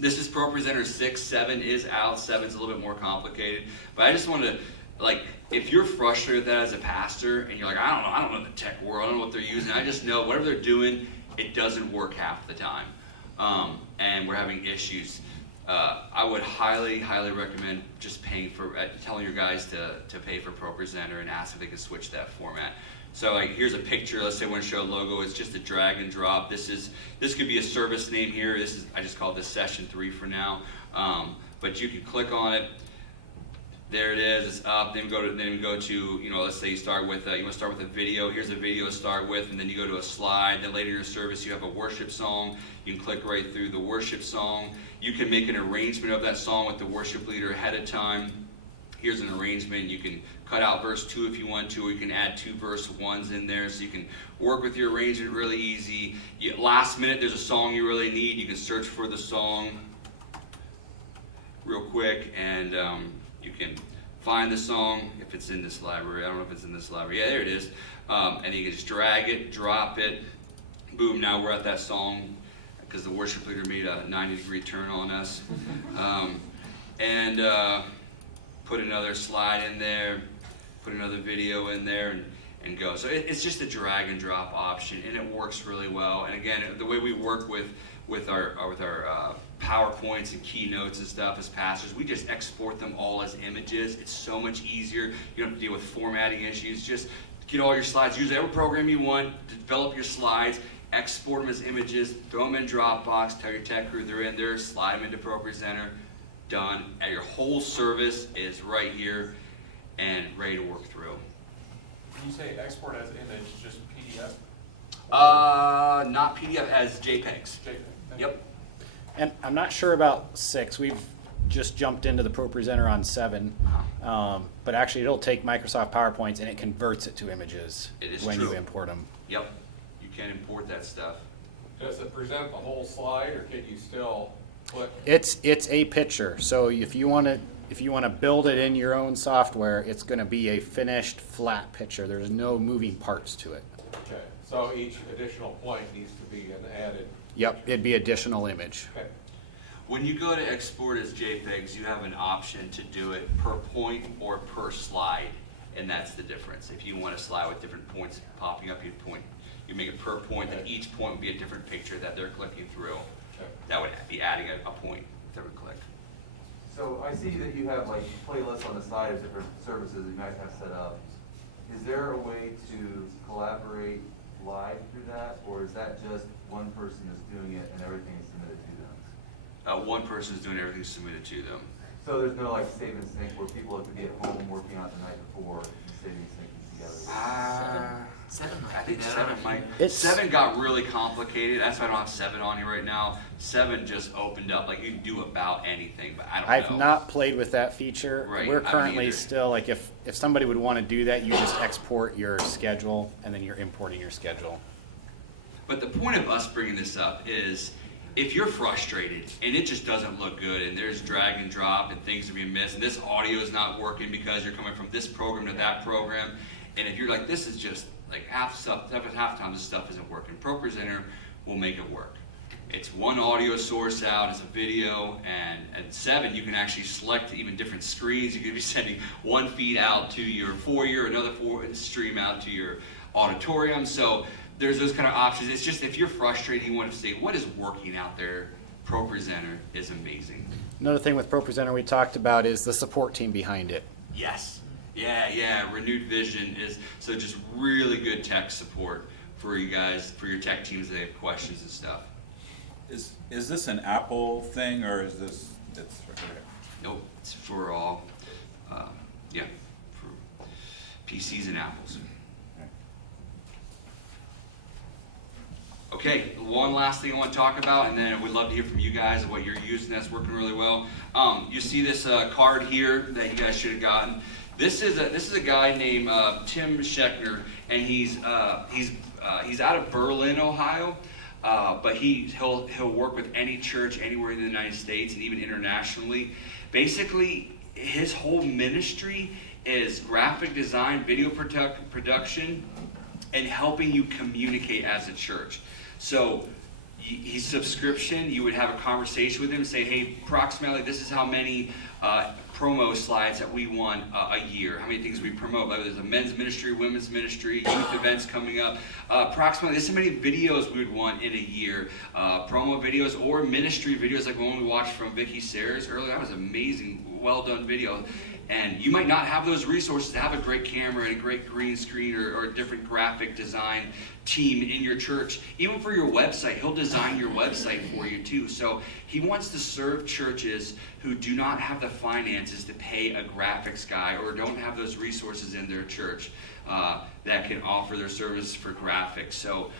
This is ProPresenter 6, 7 is out, 7's a little bit more complicated. But I just want to, like, if you're frustrated with that as a pastor, and you're like, I don't know the tech world, I don't know what they're using, I just know whatever they're doing, it doesn't work half the time. And we're having issues. I would highly, highly recommend just paying for, telling your guys to pay for ProPresenter and ask if they can switch that format. So like, here's a picture. Let's say we want to show a logo. It's just a drag and drop. This could be a service name here. I just call this session 3 for now. But you can click on it. There it is. It's up. Then we go to let's say you start with you want to start with a video. Here's a video to start with, and then you go to a slide. Then later in your service you have a worship song. You can click right through the worship song. You can make an arrangement of that song with the worship leader ahead of time. Here's an arrangement. You can cut out verse 2 if you want to, or you can add 2 verse 1s in there, so you can work with your arrangement really easy. Last minute, there's a song you really need. You can search for the song real quick, and you can find the song, if it's in this library. I don't know if it's in this library. Yeah, there it is. And you can just drag it, drop it, boom, now we're at that song, because the worship leader made a 90-degree turn on us. And put another slide in there, put another video in there, and go. So it's just a drag and drop option, and it works really well. And again, the way we work with our PowerPoints and keynotes and stuff as pastors, we just export them all as images. It's so much easier. You don't have to deal with formatting issues. Just get all your slides. Use every program you want. Develop your slides. Export them as images. Throw them in Dropbox. Tell your tech crew they're in there. Slide them into ProPresenter. Done. And your whole service is right here and ready to work through. When you say export as image, just PDF? Not PDF, as JPEGs. JPEG. Yep. And I'm not sure about 6. We've just jumped into the ProPresenter on 7. But actually it'll take Microsoft PowerPoints and it converts it to images It is when true. you import them. Yep. You can import that stuff. Does it present the whole slide, or can you still click? It's a picture. So if you want to build it in your own software, it's going to be a finished flat picture. There's no moving parts to it. Okay, so each additional point needs to be an added. Yep, it'd be additional image. Okay. When you go to export as JPEGs, you have an option to do it per point or per slide, and that's the difference. If you want a slide with different points popping up, you make it per point, and each point would be a different picture that they're clicking through. Okay. That would be adding a point if they would click. So I see that you have like playlists on the side of different services that you might have set up. Is there a way to collaborate live through that, or is that just one person is doing it and everything is submitted to them? One person is doing everything submitted to them. So there's no like save and sync where people have to be at home working out the night before and saving and syncing together? Seven I might think do that. 7 might. It's- 7 got really complicated. That's why I don't have 7 on here right now. 7 just opened up. Like you can do about anything, but I don't know. I've not played with that feature. Right, I We're haven't currently either. still, like if somebody would want to do that, you just export your schedule and then you're importing your schedule. But the point of us bringing this up is if you're frustrated and it just doesn't look good and there's drag and drop and things are being missed and this audio is not working because you're coming from this program to that program, and if you're like, this is just like half time this stuff isn't working, ProPresenter will make it work. It's one audio source out as a video, and at 7 you can actually select even different screens. You could be sending one feed out to your foyer, another stream out to your auditorium. So there's those kind of options. It's just if you're frustrated, you want to say what is working out there, ProPresenter is amazing. Another thing with ProPresenter we talked about is the support team behind it. Yes. Yeah. Renewed vision is so just really good tech support for you guys, for your tech teams that have questions and stuff. Is this an Apple thing, or is this, it's right here? Nope, it's for all, for PCs and Apples. Okay, one last thing I want to talk about, and then we'd love to hear from you guys what you're using that's working really well. You see this card here that you guys should have gotten. This is a guy named Tim Schechner, and he's out of Berlin, Ohio. But he'll work with any church anywhere in the United States and even internationally. Basically, his whole ministry is graphic design, video production, and helping you communicate as a church. So his subscription, you would have a conversation with him, say, hey, approximately this is how many promo slides that we want a year, how many things we promote, whether there's a men's ministry, women's ministry, youth events coming up. Approximately this is how many videos we would want in a year, promo videos or ministry videos like the one we watched from Vicky Sayers earlier. That was amazing, well done video. And you might not have those resources to have a great camera and a great green screen or a different graphic design team in your church. Even for your website, he'll design your website for you too. So he wants to serve churches who do not have the finances to pay a graphics guy or don't have those resources in their church that can offer their service for graphics. So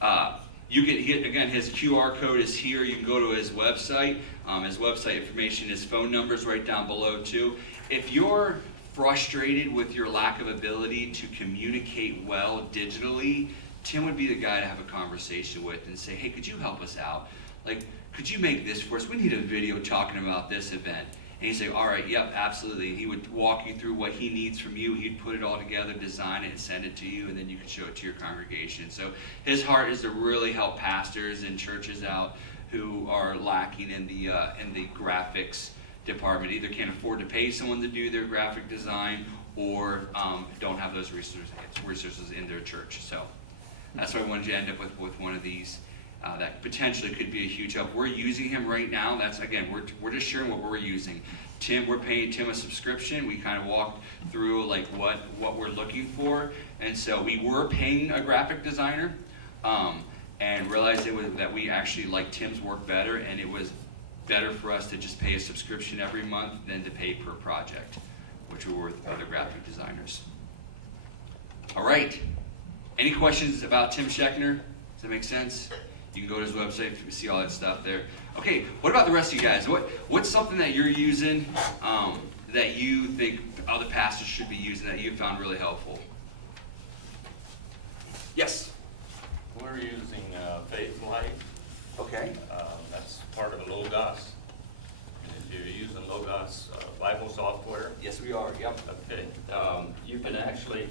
again, his QR code is here. You can go to his website. His website information, his phone number is right down below too. If you're frustrated with your lack of ability to communicate well digitally, Tim would be the guy to have a conversation with and say, hey, could you help us out? Like, could you make this for us? We need a video talking about this event. And he'd say, all right, yep, absolutely. He would walk you through what he needs from you. He'd put it all together, design it, and send it to you, and then you could show it to your congregation. So his heart is to really help pastors and churches out who are lacking in the graphics department, either can't afford to pay someone to do their graphic design or don't have those resources in their church. So that's why I wanted you to end up with one of these that potentially could be a huge help. We're using him right now. That's, again, we're just sharing what we're using. We're paying Tim a subscription. We kind of walked through like what we're looking for, and so we were paying a graphic designer, and realized that we actually liked Tim's work better, and it was better for us to just pay a subscription every month than to pay per project, which we were with other graphic designers. All right. Any questions about Tim Schechner? Does that make sense? You can go to his website and see all that stuff there. Okay, what about the rest of you guys? What's something that you're using that you think other pastors should be using that you found really helpful? Yes? We're using Faith Life. Okay. That's part of Logos. And if you're using Logos Bible software, Yes, we are. Yep. okay, you can actually,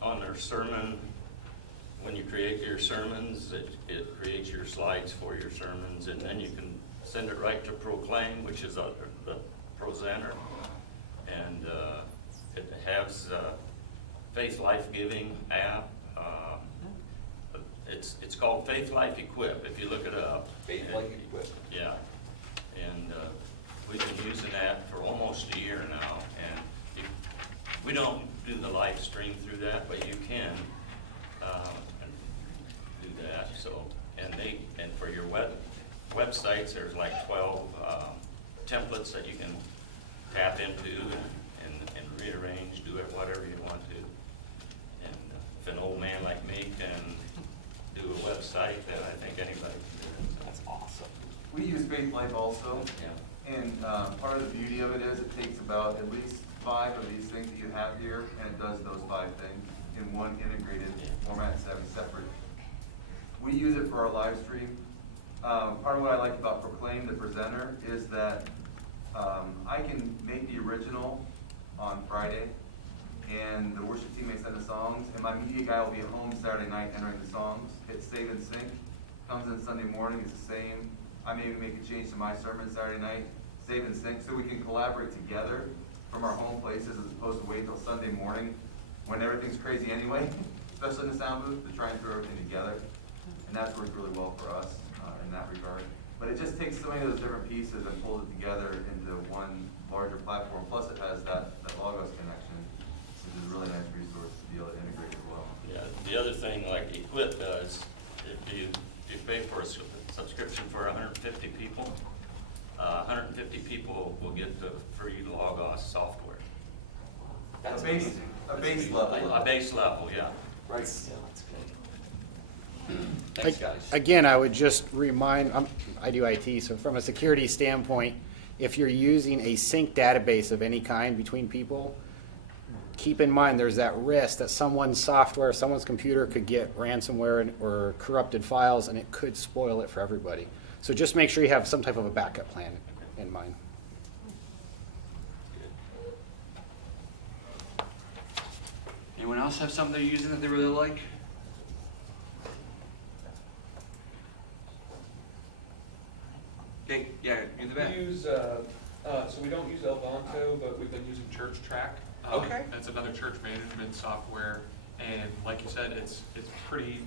on their sermon, when you create your sermons, it creates your slides for your sermons, and then you can send it right to Proclaim, which is the presenter, and it has Faith Life Giving app. It's called Faith Life Equip, if you look it up. Faith Life Equip. Yeah, and we've been using that for almost a year now, and we don't do the live stream through that, but you can do that. So, and for your websites, there's like 12 templates that you can tap into and rearrange, do it whatever you want to. And if an old man like me can do a website, then I think anybody can do it. That's awesome. We use Faith Life also, Yeah. and part of the beauty of it is it takes about at least 5 of these things that you have here, and it does those 5 things in one integrated format instead of separate. We use it for our live stream. Part of what I like about Proclaim, the presenter, is that I can make the original on Friday, and the worship team may send the songs, and my media guy will be at home Saturday night entering the songs. Hit save and sync, comes in Sunday morning, it's the same. I maybe make a change to my sermon Saturday night, save and sync, so we can collaborate together from our home places as opposed to wait till Sunday morning when everything's crazy anyway, especially in the sound booth, to try and throw everything together. And that's worked really well for us in that regard. But it just takes so many of those different pieces and pulls it together into one larger platform. Plus it has that Logos connection, which is a really nice resource to be able to integrate as well. Yeah, the other thing like Equip does, if you pay for a subscription for 150 people, 150 people will get the free Logos software. A base level. A base level, yeah. Right. Still, it's good. Thanks, guys. Again, I would just remind, I do IT, so from a security standpoint, if you're using a sync database of any kind between people, keep in mind there's that risk that someone's software, someone's computer could get ransomware or corrupted files, and it could spoil it for everybody. So just make sure you have some type of a backup plan in mind. Anyone else have something they're using that they really like? Okay, yeah, in the back. We use, so we don't use Elvanto, but we've been using Church Track. Okay. That's another church management software, and like you said, it's pretty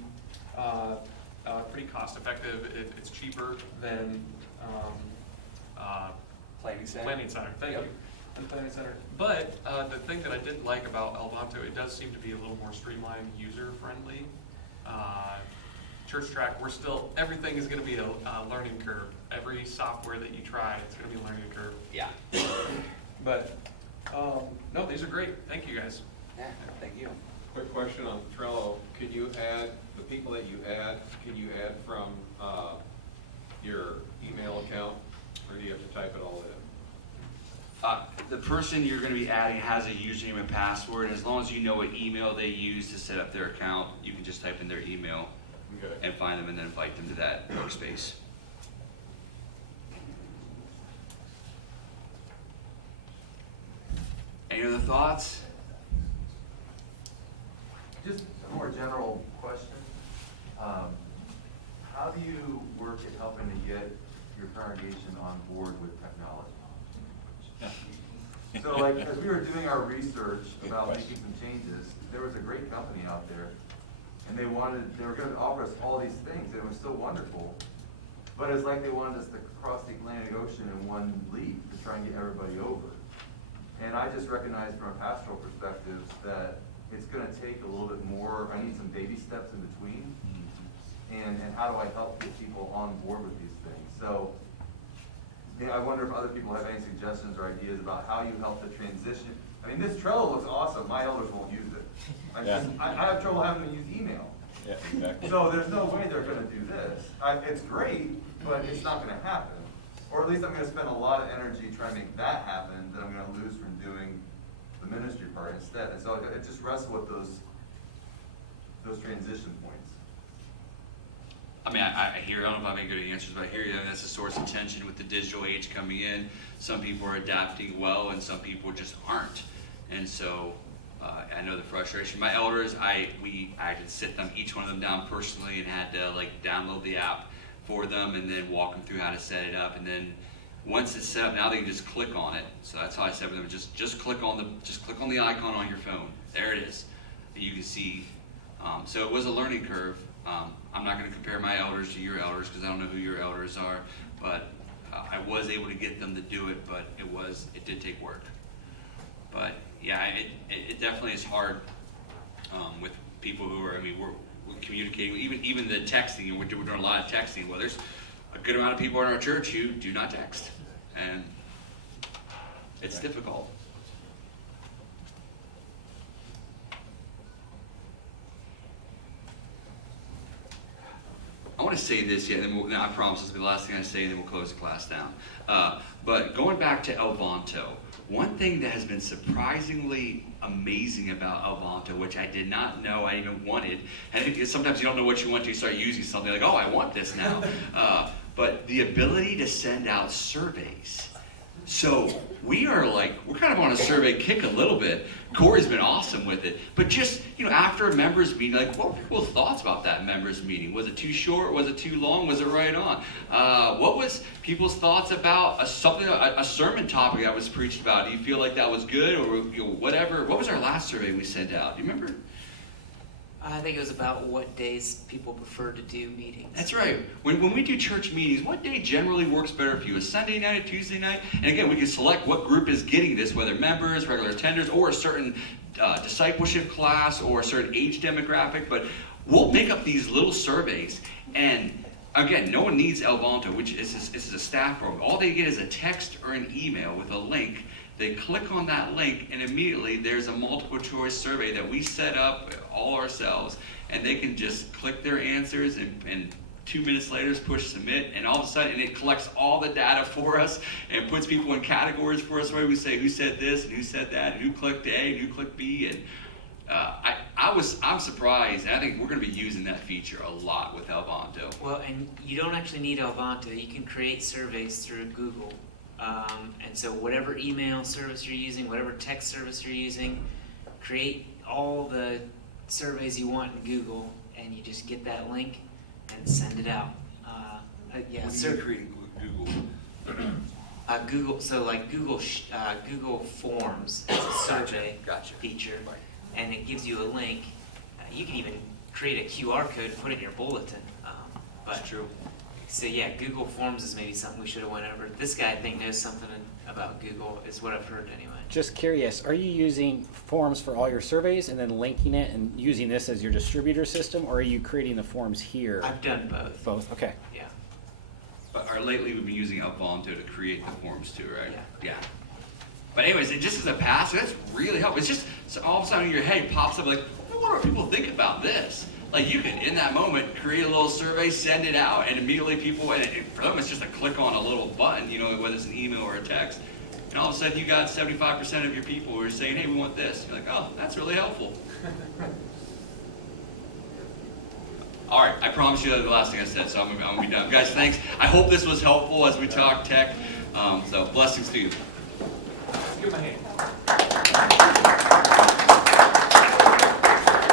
cost effective. It's cheaper than Planning Center. Planning Center. Thank Yep. you. And Planning Center. But the thing that I did like about Elvanto, it does seem to be a little more streamlined, user friendly. Church Track, everything is going to be a learning curve. Every software that you try, it's going to be a learning curve. Yeah. But no, these are great. Thank you guys. Yeah, thank you. Quick question on Trello, can you add, the people that you add, can you add from your email account, or do you have to type it all in? The person you're going to be adding has a username and password. As long as you know what email they use to set up their account, you can just type in their email and find them and then invite them to that workspace. thoughts? Just a more general question. How do you work at helping to get your congregation on board with technology? So like, as we were doing our research about making some changes, there was a great company out there, and they were gonna offer us all these things, and it was so wonderful. But it's like they wanted us to cross the Atlantic Ocean in one leap to try and get everybody over. And I just recognize from a pastoral perspective that it's gonna take a little bit more, I need some baby steps in between. And how do I help get people on board with these things? So, yeah, I wonder if other people have any suggestions or ideas about how you help the transition. I mean, this Trello looks awesome. My elders won't use it. I have trouble having to use email. Yeah, exactly. So there's no way they're gonna do this. It's great, but it's not gonna happen. Or at least I'm gonna spend a lot of energy trying to make that happen that I'm gonna lose from doing the ministry part instead. And so it just wrestle with those transition points. I mean, I hear, I don't know if I have any good answers, but I hear you, and that's a source of tension with the digital age coming in. Some people are adapting well, and some people just aren't. And so, I know the frustration. My elders, I had to sit them, each one of them down personally, and had to like download the app for them, and then walk them through how to set it up. And then once it's set up, now they can just click on it. So that's how I said with them, just click on the icon on your phone. There it is. You can see. So it was a learning curve. I'm not going to compare my elders to your elders because I don't know who your elders are, but I was able to get them to do it, but it did take work. But yeah, it definitely is hard with people who are, I mean, we're communicating, even the texting, and we're doing a lot of texting. Well, there's a good amount of people in our church who do not text, and it's difficult. I want to say this, yeah, and then I promise this will be the last thing I say, and then we'll close the class down. But going back to Elvanto, one thing that has been surprisingly amazing about Elvanto, which I did not know I even wanted, and sometimes you don't know what you want till you start using something, like, oh, I want this now. But the ability to send out surveys. So we're kind of on a survey kick a little bit. Cory's been awesome with it. But just, after a members meeting, like, what were people's thoughts about that members meeting? Was it too short? Was it too long? Was it right on? What was people's thoughts about a sermon topic that was preached about? Do you feel like that was good or whatever? What was our last survey we sent out? Do you remember? I think it was about what days people prefer to do meetings. That's right. When we do church meetings, what day generally works better for you? A Sunday night, a Tuesday night? And again, we can select what group is getting this, whether members, regular attenders, or a certain discipleship class, or a certain age demographic. But we'll make up these little surveys. And again, no one needs Elvanto, which is a staff program. All they get is a text or an email with a link. They click on that link, and immediately there's a multiple choice survey that we set up all ourselves, and they can just click their answers, and 2 minutes later push submit, and all of a sudden it collects all the data for us and puts people in categories for us where we say who said this and who said that and who clicked A and who clicked B. And I'm surprised, and I think we're going to be using that feature a lot with Elvanto. Well, and you don't actually need Elvanto. You can create surveys through Google. And so whatever email service you're using, whatever text service you're using, create all the surveys you want in Google, and you just get that link and send it out. Yeah, Creating Google. Google. So like Google Forms is a survey feature, and it gives you a link. You can even create a QR code and put it in your bulletin. That's true. So yeah, Google Forms is maybe something we should have went over. This guy I think knows something about Google, is what I've heard anyway. Just curious, are you using forms for all your surveys and then linking it and using this as your distributor system, or are you creating the forms here? I've done both. Both, okay. Yeah. But lately we've been using Elvanto to create the forms too, right? Yeah. But anyways, it just as a pass, that's really helpful. It's just so all of a sudden in your head pops up like, what do people think about this? Like you can, in that moment, create a little survey, send it out, and immediately people, and for them it's just a click on a little button, whether it's an email or a text, and all of a sudden you got 75% of your people who are saying, hey, we want this. You're like, oh, that's really helpful. All right, I promise you that's the last thing I said, so I'm going to be done. Guys, thanks. I hope this was helpful as we talk tech. So blessings to you. Give him a hand.